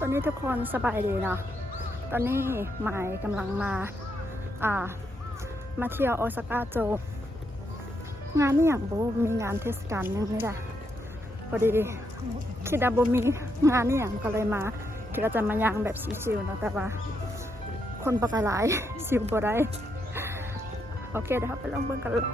ตอนนี้ทุกคนสบายดีเนาะตอนนี้หมายกำลังมาเที่ยวโอซาก้าโจงานนี่อย่างโบมีงานเทศกาลนึงนี่แหละพอดีคิดว่าโบมีงานนี่อย่างก็เลยมาคิดว่าจะมาย่างแบบชิวๆเนาะแต่ว่าคนปกติหลายชิวบ่ได้โอเคเดี๋ยวเราไปลองเบิ่งกันเลย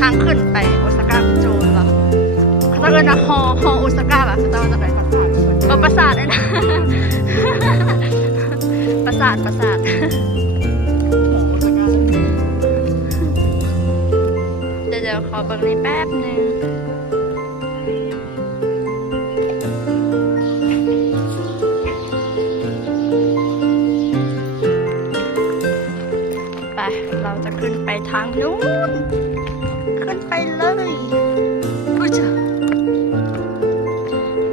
ทางขึ้นไปโอซาก้าโจเหรอเขาต้องเรียกนะฮอโอซาก้าแบบเขาต้องจะไปปราสาทเลยนะปราสาทเดี๋ยวขอเบิ่งนี้แป๊บนึงไปเราจะขึ้นไปทางนู้นขึ้นไปเลยอุ้ยจ้ะ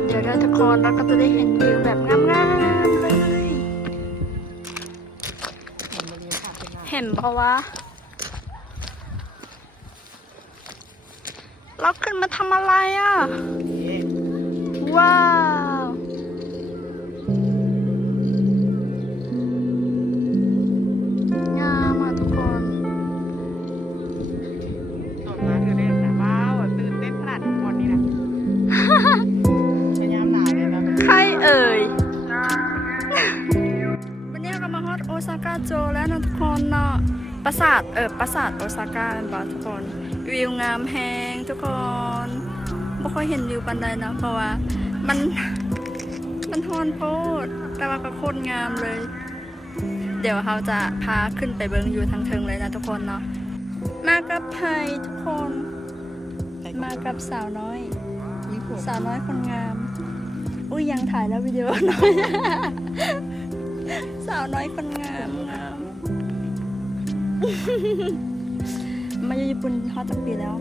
เดี๋ยวทุกคนเราก็จะได้เห็นวิวแบบงามๆเลยเห็นเพราะว่าเราขึ้นมาทำอะไรอ่ะว้าวงามอ่ะทุกคนใครเอ่ยวันนี้เรามาฮอตโอซาก้าโจแล้วนะทุกคนเนาะปราสาทโอซาก้าเป็นบ้านทุกคนวิวงามแฮงทุกคนไม่ค่อยเห็นวิวปันใดนะเพราะว่ามันฮอนโพดแต่ว่าก็โคตรงามเลยเดี๋ยวเขาจะพาขึ้นไปเบิ้งอยู่ทางเทิงเลยนะทุกคนเนาะมากับไผ่ทุกคนมากับสาวน้อยคนงามอุ้ยยังถ่ายแล้ววิดีโอน้อยสาวน้อยคนงามมาอยู่ญี่ปุ่นฮอตจักปีแล้ว